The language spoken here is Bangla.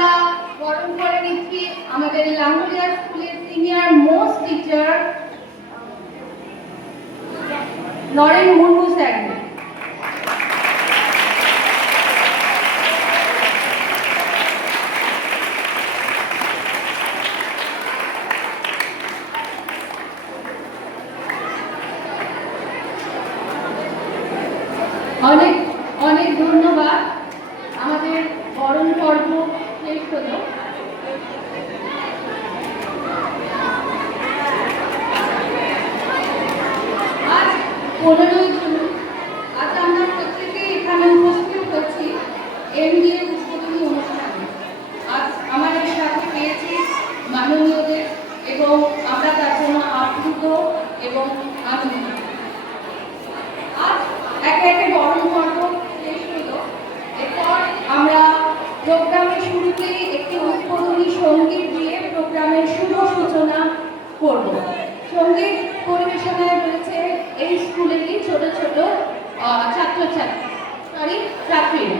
আমরা বরণ করে নিচ্ছি আমাদের লাঙ্গুলিয়া স্কুলের senior most teacher Naren Murmu sir. অনেক অনেক ধন্যবাদ। আমাদের বরণ পর্ব শেষ হলো। আজ 15ই জুন। আজ আমরা প্রত্যেকে এখানে উপস্থিত হচ্ছি এমবিএ উদ্বোধনী অনুষ্ঠানে। আজ আমাদের সাথে পেয়েছি মাননীয়দের এবং আমরা তার জন্য আপ্লুত এবং আনন্দিত। আজ একে একে বরণ পর্ব শেষ হলো। এরপর আমরা প্রোগ্রামের শুরুতেই একটি উদ্বোধনী সঙ্গীত দিয়ে প্রোগ্রামের শুভ সূচনা করব। সঙ্গীত পরিবেশনায় রয়েছে এই স্কুলেরই ছোট ছোট ছাত্রীরা।